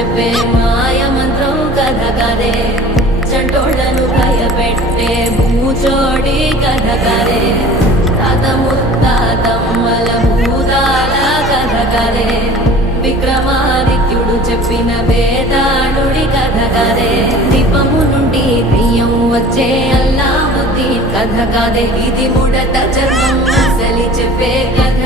చెప్పే మాయ మంత్రం కథ కదే చంటోళ్లను భయపెట్టే భూచోడి కథ కదే తాత ముత్తాతమ్మల భూతాల కథ కదే విక్రమాదిత్యుడు చెప్పిన వేదాళుడి కథ కదే దీపము నుండి బియ్యం వచ్చే అల్లావుద్దీన్ కథ కదే ఇది ముడత చర్మం అసలి చెప్పే కథ